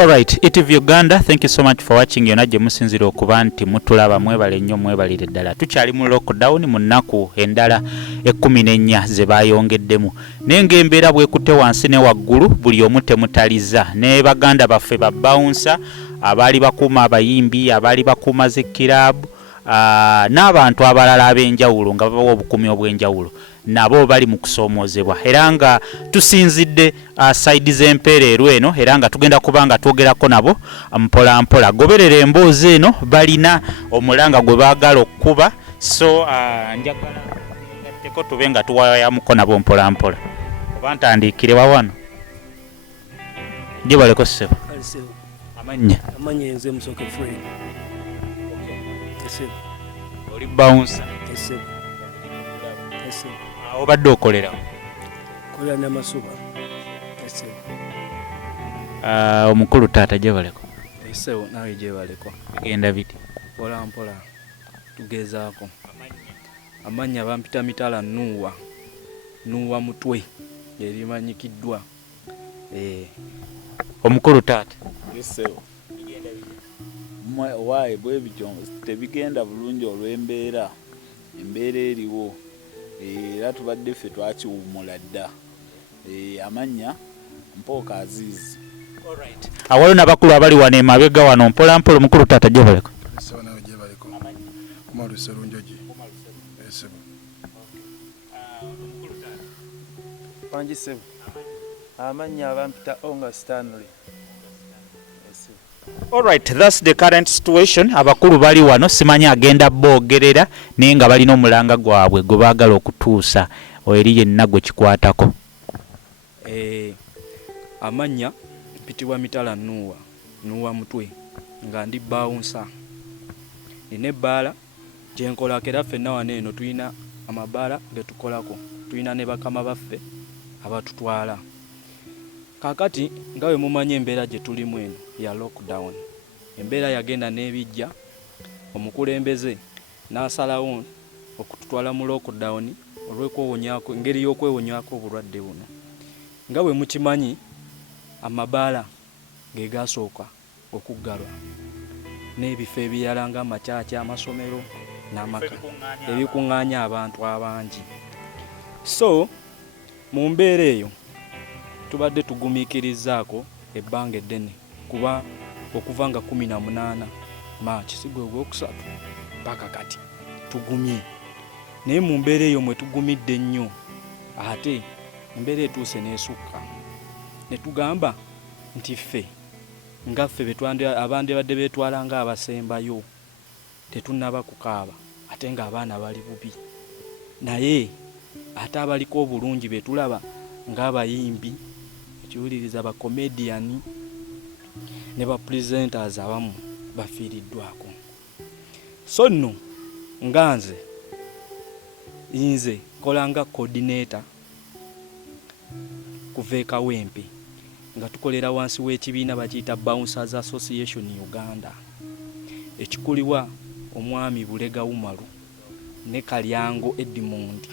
Alright, ITV Uganda, thank you so much for watching. Yona gye musinzira okuba nti mutulaba mwebale nnyo mwebalire ddala. Tukyali mu lockdown mu nnaku endala 14 ze bayongeddemu. Naye ng'embeera bwekutte wansi ne waggulu buli omu temutaliza. Ne baganda baffe ba bouncer, abaali bakuuma abayimbi, abaali bakuuma z'ekkiraabu, n'abantu abalala ab'enjawulo nga babawa obukuumi obw'enjawulo. Nabo bali mu kusoomozebwa era nga tusinzidde side z'empereero eno era nga tugenda kubanga twogerako nabo mpola mpola. Goberera emboozi eno balina omulanga gwe baagala okukuba, so njagala teko tube nga tuwayamuko nabo mpola mpola. Oba ntandikire wawano gye baleko ssebo amanya enze Musoke Fred. Oli bouncer obadde okolera kola n'amasuba omukulu taata gye baleko esewo nawe gye baleko genda biti mpola mpola tugezaako. Amanya bampita mitala nuwa mutwe yerimanyikiddwa. omukulu taata esewo waaye bwe bityo tebigenda bulungi olw'embeera eriwo. Era tubadde ffe twakiwummula dda. Amanya Mpooka Azizi. Awaliwo n'abakulu abali wano emabega wano mpola mpola. Omukulu taata gye baleko amanya bampita Onga Stanley. Alright, that's the current situation. Abakulu bali wano simanyi agenda boogerera naye nga balina omulanga gwabwe gwe baagala okutuusa eri yenna gwe kikwatako. Amanya mpitibwa mitala nuwa mutwe nga ndi bouncer. Nina ebbaala gye nkolako era ffenna wano eno tulina amabaala ge tukolako, tulina ne bakama baffe abatutwala. Kakati nga bwe mumanyi embeera gye tulimu eno ya lockdown, embeera yagenda n'ebijja, omukulembeze n'asalawo okututwala mu lockdown olw'okwewonyaako, engeri y'okwewonyaako obulwadde buno. Nga bwe mukimanyi amabaala ge gasooka okuggalwa n'ebifo ebirala nga amakyaki, amasomero n'amaka ebikuŋŋaanya abantu abangi. So mu mbeera eyo tubadde tugumiikirizaako ebbanga eddene kuba okuva nga 18 Maachi sigwe ogwokusatu paka kati tugumye. Naye mu mbeera eyo mwe tugumidde ennyo ate embeera etuuse n'esukka ne tugamba nti ffe nga ffe abandi badde beetwala nga abasembayo tetunnaba kukaaba ate nga abaana bali bubi, naye ate abaliko obulungi betulaba ng'abayimbi ekiwuliriza ba comedian ne ba presenters abamu bafiiriddwako. So nno nga nze kolanga coordinator kuva Kawempe nga tukolera wansi w'ekibiina bakiyita Bouncers Association Uganda ekikulibwa omwami Bulega Umaru ne Kalyango Edmund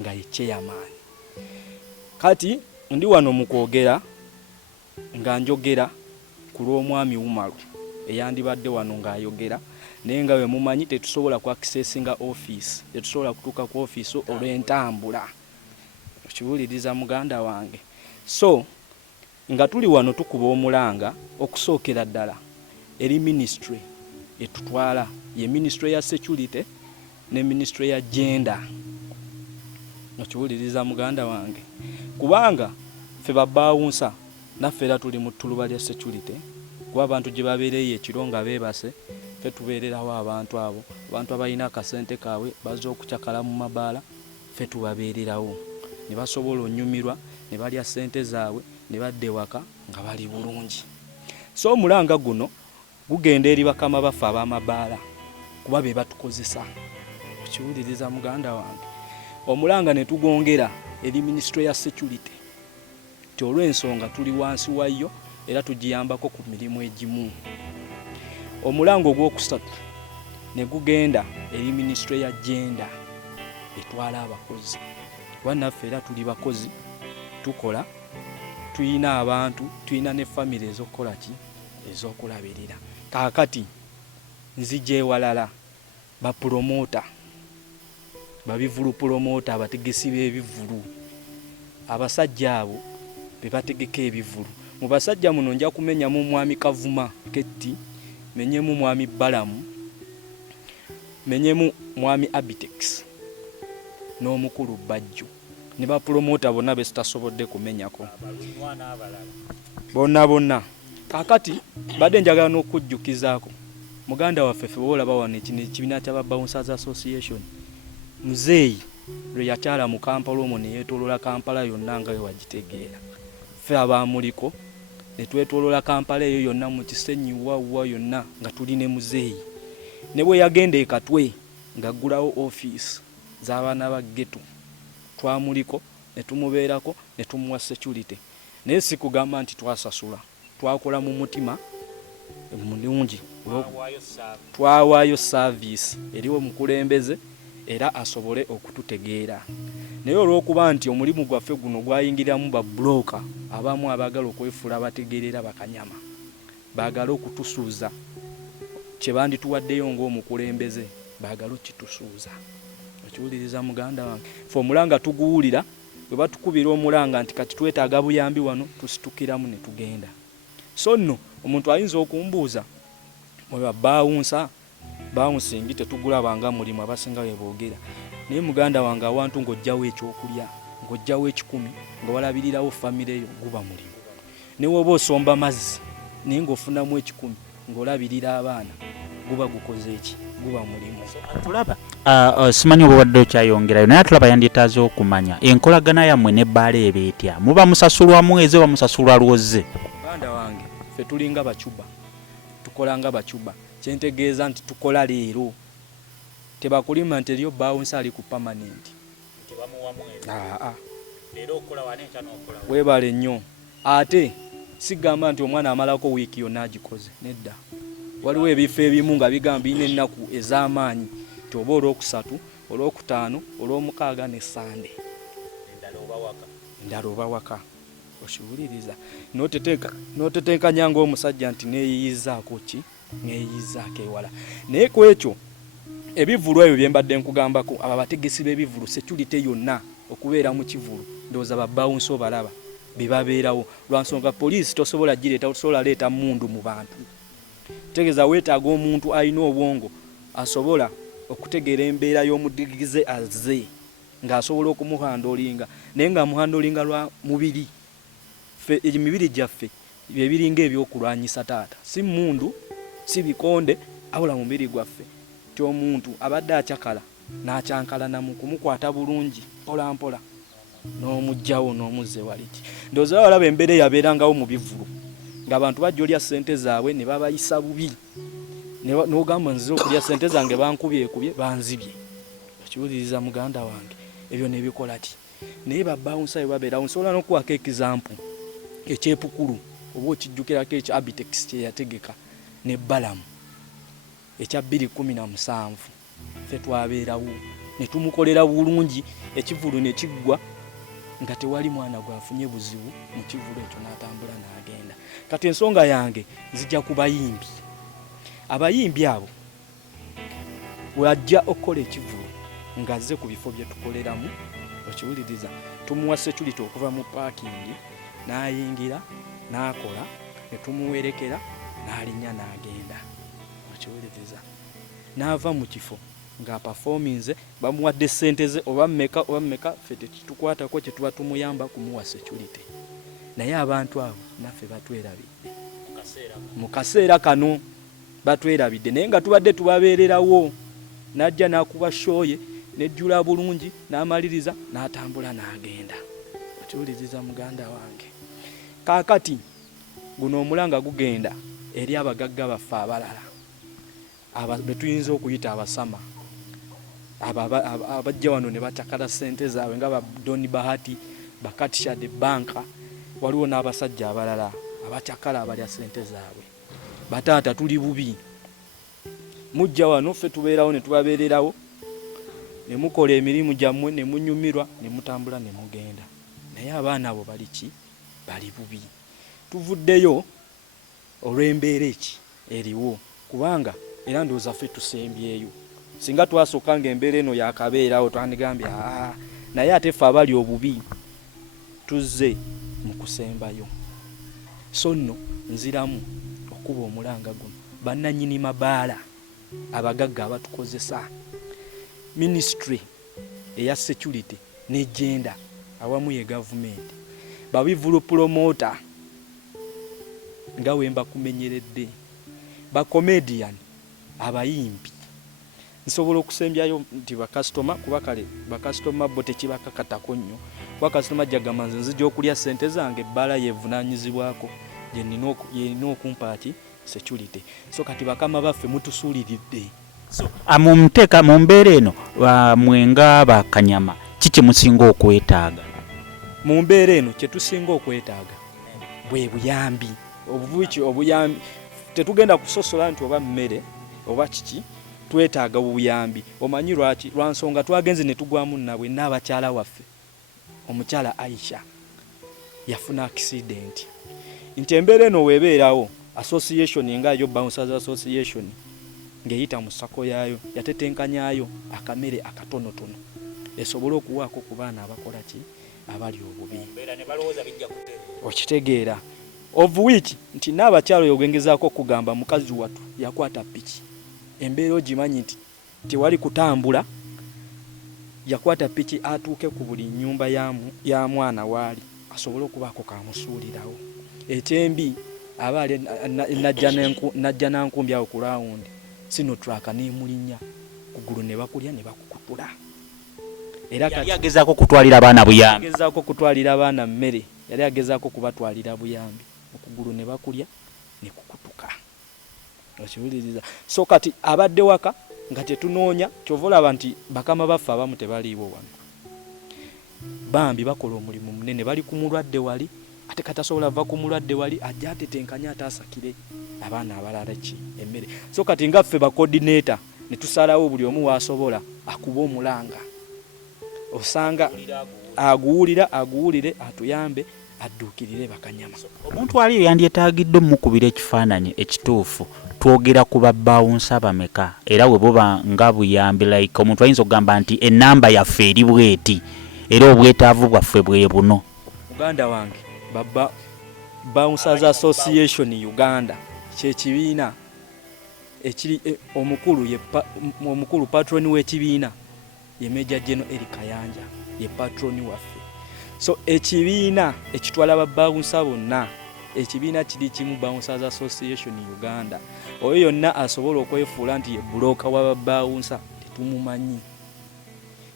nga ye chairman. Kati ndi wano mu kwogera nga njogera ku lw'omwami Umaru eyandibadde wano ng'ayogera, naye nga bwe mumanyi tetusobola ku accessinga office, tetusobola kutuuka ku office olw'entambula, okiwuliriza muganda wange. So nga tuli wano tukuba omulanga okusookera ddala eri ministry etutwala, ye ministry ya security ne ministry ya gender, okiwuliriza muganda wange, kubanga ffe babawunsa naffe era tuli mu ttuluba lya security kuba abantu gye babeereyo ekiro nga beebase, ffe tubeererawo abantu abo, abantu abalina akasente kaabwe bazze okucakala mu mabaala, ffe tubabeererawo ne basobola onyumirwa ne balya ssente zaabwe ne badda ewaka nga bali bulungi. So omulanga guno gugenda eri bakama baffe ab'amabaala kuba be batukozesa, okiwuliriza muganda wange. Omulanga ne tugongera eri ministry ya security ti olw'ensonga tuli wansi wayo era tugiyambako ku mirimu egimu. Omulanga ogwokusatu ne gugenda eri ministry ya gender etwala abakozi, kuba naffe era tuli bakozi tukola tuyina abantu tuyina ne family ezokukola ki ezokulabirira. Kaakati nzija ewalala bapromota babivulu promota abategesi b'ebivulu abasajja abo be bategeka ebivulu. Mu basajja muno nja kumenyamu mwami Kavuma Ketti, menyemu mwami Balamu, menyemu mwami Abitex n'omukulu Bajju ne bapromota bonna besitasobodde kumenyako bonna. Kakati badde njagala n'okujjukizaako muganda waffe ffe olaba wano ekibiina ky'aba Bouncers Association muzeeyi lwe yakyala mu Kampala omwo ne yeetoolola Kampala yonna nga we wagitegeera. Ffe abaamuliko ne twetoolola Kampala eyo yonna mu Kisenyi wawa yonna nga tuli ne muzeeyi. Ne bwe yagenda e Katwe ng'aggulawo ofiisi z'abaana ba ghetto twamuliko ne tumubeerako ne tumuwa security. Naye si kugamba nti twasasula, twakola mu mutima mulungi, twawaayo service eriwo mukulembeze era asobole okututegeera. Naye olw'okuba nti omulimu gwaffe guno gwayingiramu ba broker abamu abaagala okwefuula abategeerera bakanyama, baagala okutusuuza kye bandituwaddeyo ng'omukulembeze, baagala okitusuuza. Okiwuliriza muganda wange, ffe omulanga tuguwulira bwe batukubira omulanga nti kati twetaaga buyambi wano tusitukiramu ne tugenda. So nno omuntu ayinza okumbuuza oyo bawunsingi tetugulabanga mulimu abasinga bwe boogera. Naye muganda wange awantu ng'ojjawo ekyokulya ng'ojjawo 10 nga walabirirawo famire eyo guba mulimu. Ne woba osomba mazzi naye ng'ofunamu 10 ng'olabirira abaana guba gukoze eki, guba mulimu. Tulaba simanyi oba wadde okyayongerayo naye tulaba yandyetaaze okumanya enkolagana yammwe n'ebbaala eba etya, muba musasulwa mwezi oba musasulwa lwoze? Muganda wange ffe tulinga bacuba, tukola nga bacuba. Kyentegeeza nti tukola leero, tebakulima nti eriyo bouncer ali ku permanent. Weebale nnyo. Ate sigamba nti omwana amalako wiiki yonna agikoze, nedda. Waliwo ebifo ebimu nga bigamba birina ennaku ez'amaanyi nti oba olwokusatu, olwokutaano, olwomukaaga ne Sande. Endala oba waka. Okiwuliriza. N'otetenkanya ng'omusajja nti neeyiyizaako ki? Neeyiyizaako ewala. Naye ku ekyo ebivulu ebyo bye mbadde nkugambako, abo abategesi b'ebivulu security yonna okubeera mu kivulu ndowooza ba bouncer balaba bibabeerawo. Lwansonga poliisi tosobola gireeta, tosobola leeta mundu mu bantu. Tegeeza weetaaga omuntu alina obwongo asobola okutegeera embeera y'omudigize azze ng'asobola okumuhandoolinga, naye ng'amuhandoolinga lwa mubiri. Ffe emibiri gyaffe bye biringa ebyokulwanyisa taata, si mundu si bikonde, awula mubiri gwaffe ti omuntu abadde akyakala n'akyankalanamu kumukwata bulungi mpola mpola n'omugjawo n'omuzze waliki. Ndowooza walaba embeera eyabeerangawo mu bivulu ng'abantu bajja olya ssente zaabwe ne babayisa bubi, n'ogamba nzize okulya ssente zange bankubyekubye banzibye. Okiwuliriza muganda wange, ebyo ne bikola ki? Naye babbawunsa bwe babeerawo nsobola n'okuwako ekizampu ekyepukulu oba okijjukirako ekyo Abitex kye yategeka ne Balamu ekya 2017. Ffe twabeerawo ne tumukolera bulungi, ekivulu ne kiggwa nga tewali mwana gwafunye buzibu mu kivulu ekyo n'atambula n'agenda. Kati ensonga yange nzija ku bayimbi. Abayimbi abo wajja okukola ekivulu ng'azze ku bifo bye tukoleramu, okiwuliriza, tumuwa security okuva mu paakingi n'ayingira n'akola ne tumuwerekera n'alinnya n'agenda, okiwuliriza. N'ava mu kifo nga performinze bamuwadde ssente ze oba mmeka ffe tekitukwatako kye tuba tumuyamba kumuwa security. Naye abantu abo naffe batwerabidde mu kaseera kano, batwerabidde naye nga tubadde tubabeererawo. N'ajja n'akuba shoye nejjula bulungi n'amaliriza n'atambula n'agenda, okiwuliriza muganda wange. Kaakati guno omulanga gugenda eri abagagga baffe abalala be tuyinza okuyita abasama, abajja wano ne batakala ssente zaabwe nga ba Doni Bahati, Bakatisha de Banka. Waliwo n'abasajja abalala abatakala abalya ssente zaabwe. Bataata tuli bubi, mujja wano ffe tubeerawo ne tubabeererawo ne mukola emirimu gyammwe ne munyumirwa ne mutambula ne mugenda. Naye abaana abo bali ki? bali bubi. Tuvuddeyo olw'embeera eki eriwo kubanga era ndowooza ffe tusembyeyo. Singa twasooka ng'embeera eno yakabeerawo twandigambye naye ate ffe abali obubi tuzze mu kusembayo. So nno nziramu okuba omulanga guno bannannyini mabaala abagagga abatukozesa ministry eya security ne gender awamu ye government babivulu promota nga wemba kumenyeredde ba comedian abayimbi nsobola okusembyayo nti bakasitoma kuba kale bakasitoma bo tekibakakatako nnyo kuba kasitoma jagamba nzija okulya ssente zange ebbaala yevunaanyizibwako yenina okumpa ati security. So kati bakama baffe mutusuuliridde. So amumteeka mu mbeera eno mwenga bakanyama kiki musinga okwetaaga? Mu mbeera eno kye tusinga okwetaaga bwe buyambi obuyambi. Tetugenda kusosola nti oba mmere oba kiki, twetaaga obuyambi. Omanyi lwaki? Lwa nsonga twagenze ne tugwamu nabwe n'abakyala waffe. Omukyala Aisha yafuna accident. Nti embeera eno weebeerawo association nga yo Bouncers Association ng'eyita mu ssako yaayo yatetenkanyayo akamere akatonotono esobola okuwaako ku baana abakola ki abali obubi. Okitegeera of which nti n'abakyalo yogengezaako okugamba mukazi watu yakwata piki embeera ogimanyi nti tewali kutambula yakwata piki atuuke ku buli nnyumba ya mwana waali asobole okubaako kamusuulirawo. Ekyembi abaali najja nankumbi awo ku rawundi sino traka nemulinya kugulu ne bakulya ne bakukutula. Era yali agezaako kutwalira abaana buyambi, agezaako kutwalira abaana mmere, yali agezaako kubatwalira buyambi okugulu ne bakulya ne kukutuka. Okiwuliriza? So kati abadde waka nga tetunoonya kyovola abantu bakama baffe abamu tebaliiwo wano. Bambi bakola omulimu munene bali ku mulwadde wali ate katasobola va ku mulwadde wali ajja atetenkanya ataasakire abaana abalala ki emmere. So kati nga ffe ba coordinator ne tusalawo buli omu waasobola akuba omulanga. Osanga aguwulire atuyambe adduukirire bakanyama. Omuntu aliyo yandyetaagidde omukubira ekifaananyi ekituufu twogera ku babbawunsa bameka era we buba nga buyambi like omuntu ayinza okugamba nti ennamba yaffe eri bweti era obwetaavu bwaffe bwe buno. Uganda wange Bouncers Association Uganda kyekibiina ekiri omukulu patron w'ekibiina ye Major General Eric Kayanja ye patron waffe. So ekibiina ekitwala babbawunsa bonna ekibiina kiri kimu Bouncers Association Uganda. Oyo yonna asobola okwefuula nti ye buloka wa babbawunsa tetumumanyi.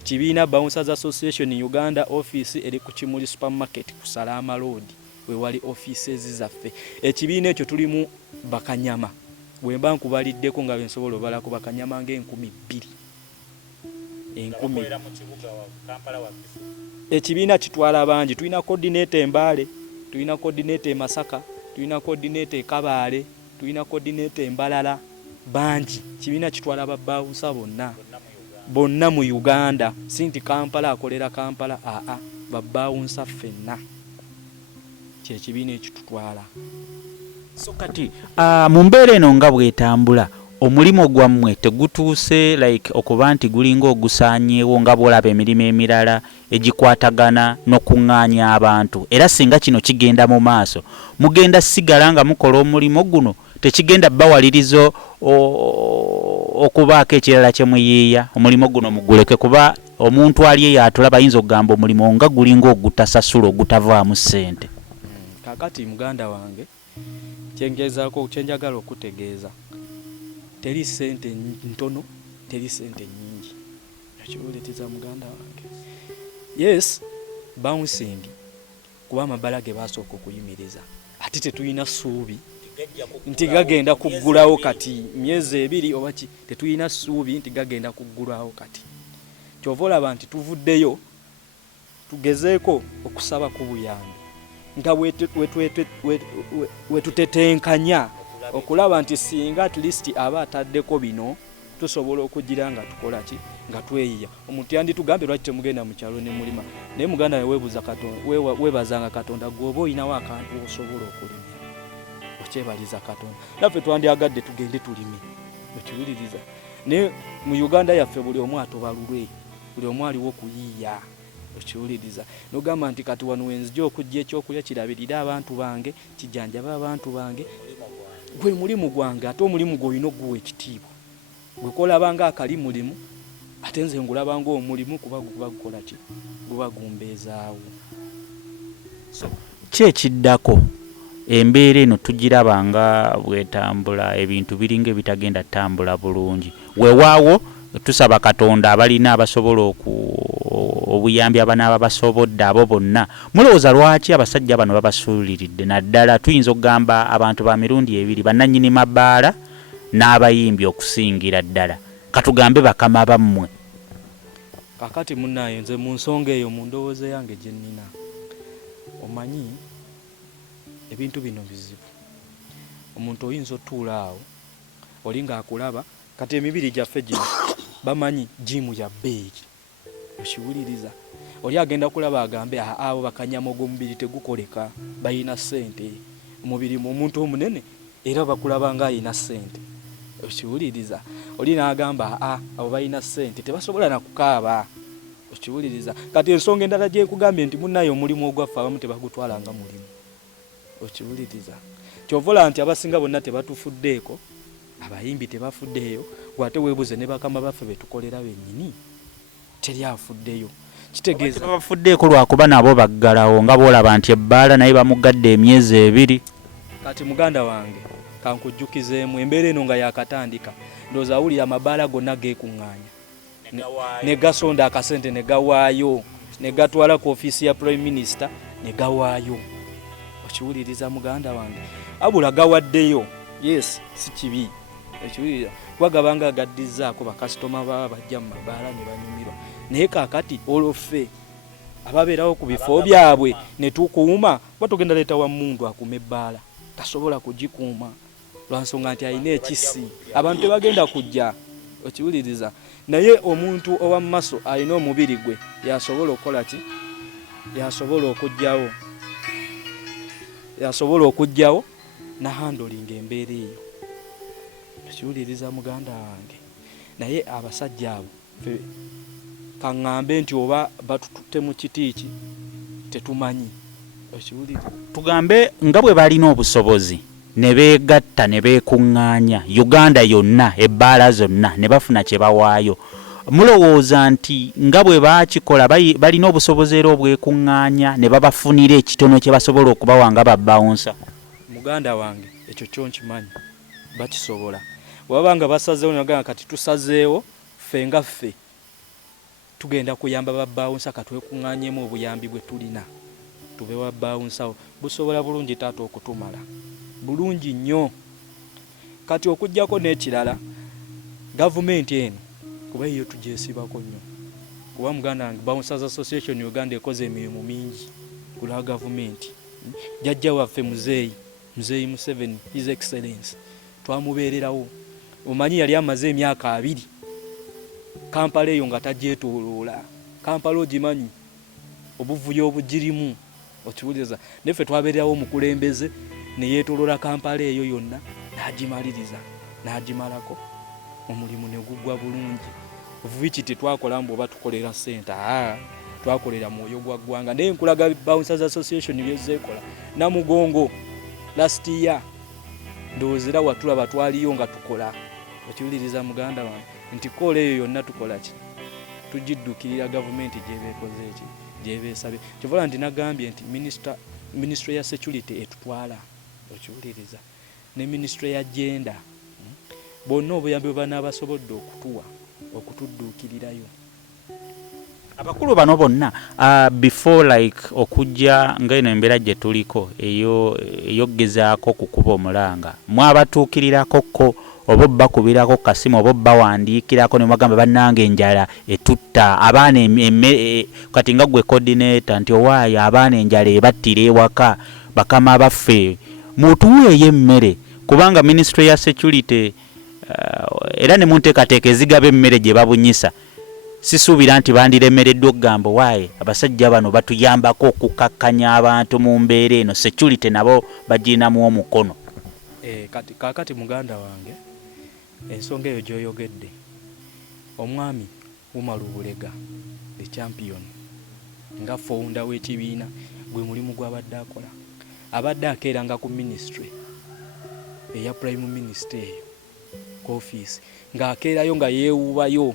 Kibiina Bouncers Association Uganda office eri ku Kimuli supermarket ku Salama Road we wali offices zaffe. Ekibiina ekyo tulimu bakanyama wemba nkubaliddeko nga bensobola obala ku bakanyama ng'enkumi 2. Ekibiina kitwala bangi. Tulina coordinator e Mbale, tulina coordinator e Masaka, tulina coordinator e Kabaale, tulina coordinator e Mbalala bangi. Kibiina kitwala babbawunsa bonna mu Uganda. Sinti Kampala akolera Kampala babbawunsa ffenna kyekibiina ekitutwala. So kati mu mbeera eno nga bwetambula omulimu gwammwe tegutuuse like okuba nti gulinga ogusaanyeewo nga bwolaba emirimu emirala egikwatagana n'okuŋŋaanya abantu, era singa kino kigenda mu maaso mugenda sigala nga mukola omulimu guno tekigenda bawalirizo okubaako ekirala kye muyiiya omulimu guno muguleke kuba omuntu ali eyatulaba ayinza okugamba omulimu nga gulinga ogutasasula ogutavaamu ssente. Kakati muganda wange kyenjagala okutegeeza teri ssente ntono teri ssente nnyingi. Ekiwuliriza muganda wange. Yes bouncing kuba amabala ge basooka okuyimiriza ate tetulina ssuubi nti gagenda kuggulawo kati myezi 2 oba ki, tetulina ssuubi nti gagenda kuggulawo kati. Kyova olaba nti tuvuddeyo tugezeeko okusaba ku buyambi nga wetutetenkanya okulaba nti singa at least aba ataddeko bino tusobola okugira nga tukola ki nga tweyiya omuntu yanditugambe lwaki temugenda mu kyalo ne mulima naye muganda weebuuza Katonda weebazanga Katonda gwoba olinawo akantu osobola okulimya okyebaliza Katonda naffe twandyagadde tugende tulime okiwuliriza naye mu Uganda yaffe buli omu atobalulwe buli omu aliwo okuyiiya okiwuliriza nogamba nti kati wano wenzija okujja ekyokulya kirabirira abantu bange kijjanjaba abantu bange gwe mulimu gwange ate omulimu gw'olina oguwa ekitiibwa gwekolabanga akali mulimu ate nze ngulabanga omulimu kuba gukola ki guba gumbeezaawo. Ki ekiddako embeera eno tugiraba nga bwetambula ebintu biringa ebitagenda tambula bulungi weewaawo tusaba Katonda abalina abasobola obuyambi abanaaba basobodde abo bonna mulowooza lwaki abasajja bano babasuuliridde naddala tuyinza okugamba abantu ba mirundi ebiri bannannyini mabbaala n'abayimbi okusingira ddala katugambe bakama bammwe kakati munnaye nze mu nsonga eyo mu ndowooza yange gye nnina omanyi ebintu bino bizibu omuntu oyinza otuula awo oli ng'akulaba kati emibiri gyaffe gino bamanyi jimu ya bbeeyi okiwuliriza oli agenda kulaba agambe abo bakanyamogo omubiri tegukoleka bayina ssente omubiri mu omuntu omunene era bakulaba nga ayina ssente okiwuliriza oli n'agamba abo bayina ssente tebasobola na kukaaba okiwuliriza kati ensonga endala gyekugambye nti munnayo omulimu ogwaffe abamu tebagutwala nga mulimu okiwuliriza kyovola nti abasinga bonna tebatufuddeeko abayimbi tebafuddeeyo gwate weebuze ne bakama baffe betukolera bennyini teri afuddeyo kitegeeza bafuddeeko lwakuba nabo baggalawo nga boolaba nti ebbaala naye bamugadde emyezi 2 kati muganda wange kankujjukizeemu embeera eno nga yakatandika ndowooza awulira amabaala gonna geekuŋŋaanya ne gasonda akasente ne gawaayo ne gatwala ku ofiisi ya prime minister ne gawaayo okiwuliriza muganda wange abula gawaddeyo yes si kibi ekiwuliriza kuba gabanga agaddizaako bakasitoma baba bajja mu mabaala ne banyumirwa naye kaakati oloffe ababeerawo ku bifo byabwe ne tukuuma kuba tugenda leeta wa mundu akuuma ebbaala tasobola kugikuuma lwansonga nti alina ekisi abantu tebagenda kujja okiwuliriza naye omuntu owa maaso alina omubiri gwe yasobola okukola ki yasobola okujjawo na handolinga embeera eyo okiwuliriza muganda wange naye abasajja abo kaŋŋambe nti oba batututte mu kitiiki tetumanyi okiwuliriza tugambe nga bwe balina obusobozi ne beegatta ne beekuŋŋaanya Uganda yonna ebbaala zonna ne bafuna kye bawaayo mulowooza nti nga bwe baakikola balina obusobozi era obwekuŋŋaanya ne babafunira ekitono kye basobola okubawa nga babbawunsa muganda wange ekyo kyo nkimanyi bakisobola bwabanga basazeewo nagamba kati tusazeewo ffe nga ffe tugenda kuyamba babbawunsa katwekuŋŋaanyemu obuyambi bwe tulina tube wabbawunsawo busobola bulungi taata okutumala bulungi nnyo kati okujjako n'ekirala gavumenti eno kuba iyo tugyesibako nnyo kuba muganda wange Bouncers Association Uganda ekoze emirimu mingi kulwa gavumenti jjajja waffe muzeeyi Museveni His Excellency twamubeererawo omanyi yali amaze emyaka 2 Kampala eyo nga tagyetooloola Kampala ogimanyi obuvuyo obugirimu okiwuliriza neffe twabeererawo omukulembeze ne yeetooloola Kampala eyo yonna n'agimaliriza n'agimalako omulimu ne guggwa bulungi ovubi kiti twakola mbu oba tukolera ssente twakolera mwoyo gwa ggwanga naye nkulaga Bouncers Association byezeekola Namugongo last year ndoozera watulaba twaliyo nga tukola okiwuliriza muganda wange nti kola eyo yonna tukola ki tugiddukirira gavumenti gyebeekoze eki gyebeesabye kyovola nti nagambye nti ministry ya security etutwala okiwuliriza ne ministry ya gender bonna obuyambi bwe banaabasobodde okutuwa okutudduukirirayo abakulu bano bonna before like okujja ngaino embeera gye tuliko eyogezaako kukuba omulanga mwabatuukirirako ko oba bakubirako kasimu oba bawandiikirako ne bagamba bannange enjala etutta abaana kati nga gwe coordinator nti owaayo abaana enjala ebattira ewaka bakama baffe mutuweeyo emmere kubanga ministry ya security era ne munteekateeka ezigaba emmere gye babunyisa sisuubira nti bandiremereddwa okugamba waaye abasajja bano batuyambako okukakkanya abantu mu mbeera eno security nabo bagirinamu omukono. Kati kakati muganda wange ensonga eyo gy'oyogedde omwami Umar Bulega the champion nga founder w'ekibiina gwe mulimu gw'abadde akola abadde akeeranga ku ministry eya prime minister eyo ku office ng'akeerayo nga yeewubayo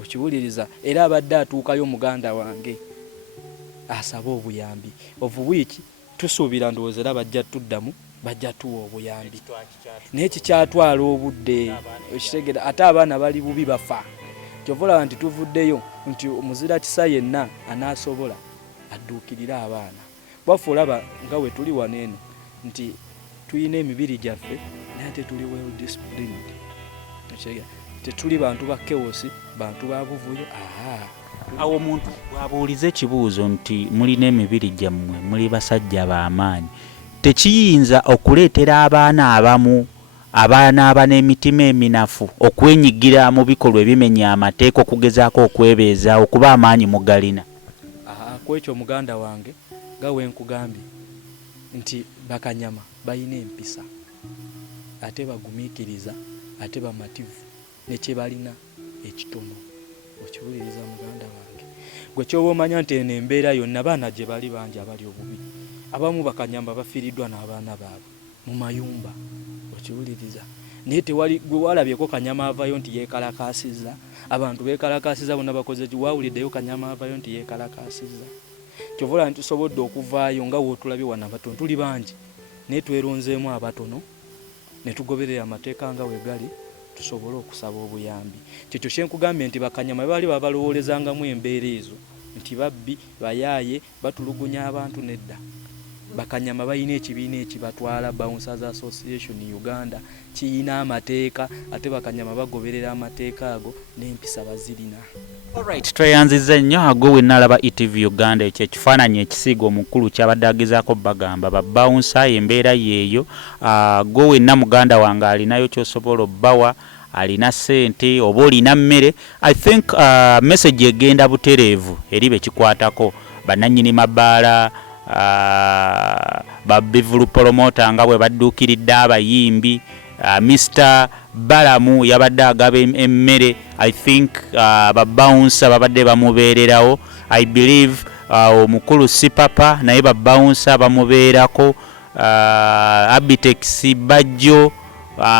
okiwuliriza era abadde atuukayo muganda wange asaba obuyambi ovuwiiki tusuubira ndowooza era bajja tuddamu bajja tuwa obuyambi naye kikyatwala obudde okitegera ate abaana bali bubi bafa kyovola nti tuvuddeyo nti omuzira kisa yenna anaasobola adduukirira abaana bwaffe olaba nga we tuli wano eno nti tuyina emibiri gyaffe naye tetuli well disciplined tetuli bantu ba chaos bantu ba buvuyo. Awo omuntu bw'abuuliza ekibuuzo nti mulina emibiri gyammwe muli basajja b'amaanyi tekiyinza okuleetera abaana abamu abaana aban'emitima eminafu okwenyigira mu bikolwa ebimenya amateeka okugezaako okwebeeza okuba amaanyi mugalina. Kwekyo muganda wange nga wenkugambye nti bakanyama balina empisa ate bagumiikiriza ate bamativu nekye balina ekitono okiwuliriza muganda wange gwe kyoba omanya nti eno embeera yonna baana gye bali bangi abali obubi abamu bakanyamba bafiiriddwa n'abaana baabwe mu mayumba okiwuliriza naye tewali gwe walabyeko kanyama avayo nti yeekalakaasizza abantu beekalakaasizza bonna bakoze ki waawuliddeyo kanyama avayo nti yeekalakaasizza kyovola nti tusobodde okuvaayo nga wootulabye wana abatono tuli bangi naye tweronzeemu abatono ne tugoberera amateeka nga we gali tusobole okusaba obuyambi kyekyo kyenkugambye nti bakanyama baali babalowoolezangamu embeera ezo nti babbi bayaaye batulugunya abantu nedda bakanyama balina ekibiina ekibatwala Bouncers Association Uganda kiyina amateeka ate bakanyama bagoberera amateeka ago n'empisa bazirina. Alright, tweyanziza nnyo ago we nalaba ETV Uganda ekyo ekifaananyi ekisiiga omukulu kyabadde agezaako bagamba ba bouncer embeera yeeyo go wenna muganda wange alinayo kyosobola obbawa alina ssente oba olina mmere I think message egenda butereevu eri bekikwatako bannannyini mabaala babivulu promoter nga bwe badduukiridde abayimbi Mr. Balamu yabadde agaba emmere I think babouncer babadde bamubeererawo I believe omukulu Sipapa naye babouncer bamubeerako Abitex Bajjo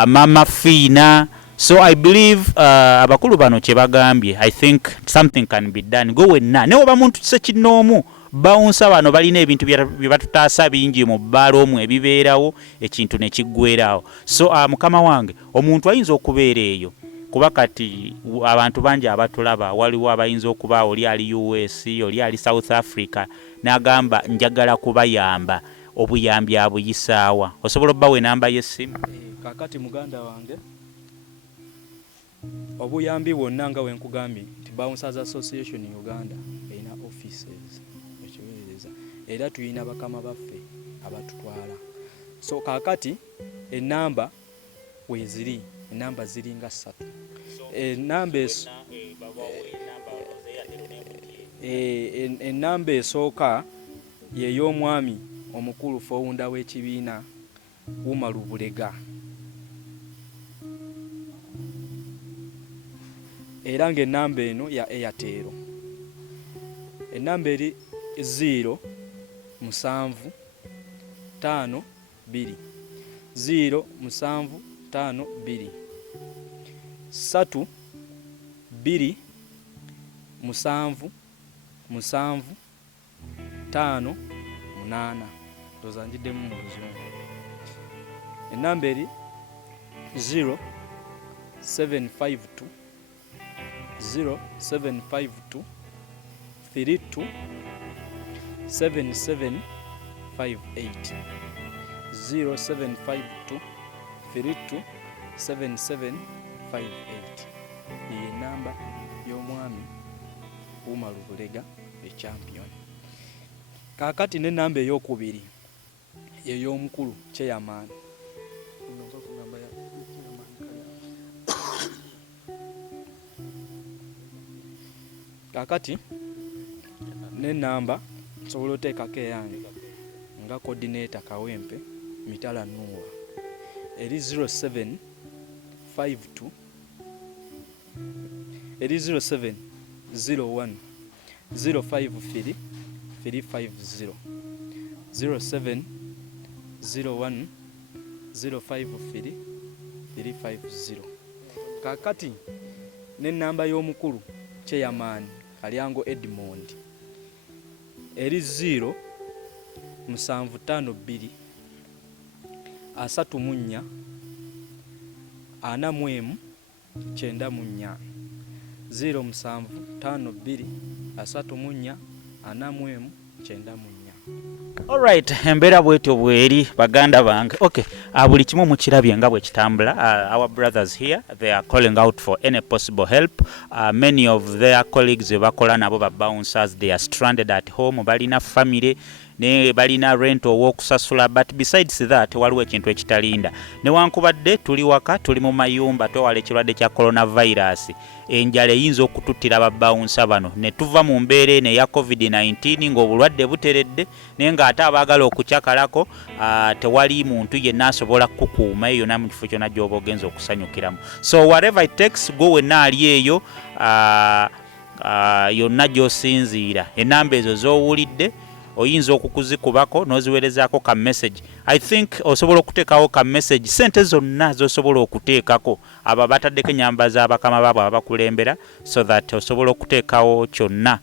Mama Fina so I believe abakulu bano kye bagambye I think something can be done go wenna ne oba muntu sekinoomu bouncer bano balina ebintu bye batutaasa bingi mu bbaala omwo ebibeerawo ekintu ne kiggwerawo so mukama wange omuntu ayinza okubeera eyo kuba kati abantu bangi abatulaba waliwo abayinza okuba oli ali US oli ali South Africa n'agamba njagala kubayamba obuyambi abuyisaawa osobola obbawo enamba y'essimu kakati muganda wange obuyambi bwonna nga wenkugambye nti Bouncers Association Uganda erina offices ekiwuliriza era tulina bakama baffe abatutwala so kakati enamba weziri enamba ziringa 3 enamba esooka yey'omwami omukulu founder w'ekibiina Umar Bulega era ng'enamba eno ya Airtel enamba eri 0 7 5 2 0 7 5 2 3 2 7 7 5 8 tozanjiddemu mu luzungu enamba eri 0 752 0752 32 7758 0752 32 7758 ye namba y'omwami Umar Bulega the champion. Kakati ne namba ey'okubiri y'ey'omukulu chairman kakati n'ennamba nsobola oteekako eyange nga coordinator Kawempe Mitala Nuwa eri 0752 eri 0701 053 350 0701 053 350 kakati n'ennamba y'omukulu Chairman Kalyango Edmond eri 0 752 34 41 94 0752 34 41 94. Alright, embeera bwetyo bweri baganda bange. Okay, buli kimu mukirabye nga bwe kitambula. Our brothers here, they are calling out for any possible help. Many of their colleagues bakola nabo ba bouncers, they are stranded at home, balina family ne balina rent ow'okusasula, but besides that waliwo ekintu ekitalinda. Newankubadde tuli waka, tuli mu mayumba, twewala ekirwadde kya coronavirus, enjala eyinza okututtira babawunsa bano ne tuva mu mbeera eno eya COVID-19 ng'obulwadde buteredde naye ng'ate abaagala okukyakalako tewali muntu yenna asobola kukuuma eyo na mu kifo kyonna gy'oba ogenza okusanyukiramu. So whatever it takes, go wenna ali eyo yonna gy'osinziira, enamba ezo z'owulidde oyinza okukuzikubako n'oziweerezaako ka message. I think osobola okuteekawo ka message, sente zonna z'osobola okuteekako abo bataddeko ennyamba z'abakama baabo abakulembera, so that osobola okuteekawo kyonna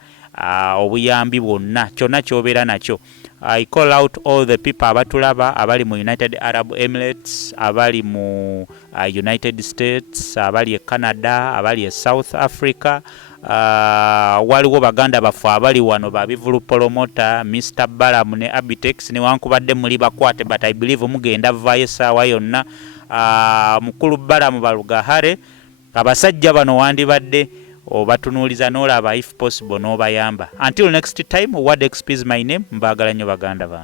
obuyambi bwonna kyonna ky'obeera nakyo. I call out all the people abatulaba abali mu United Arab Emirates, abali mu United States, abali e Canada, abali e South Africa. Waliwo baganda bafu abali wano babivulu promota Mr. Balamu ne Abitex newankubadde muli bakwate, but I believe mugenda vaayo essaawa yonna. Mukulu Balamu Balugahare, abasajja bano wandibadde obatunuuliza n'olaba if possible n'obayamba. Until next time, Word XP is my name. Mbaagala nnyo baganda bange.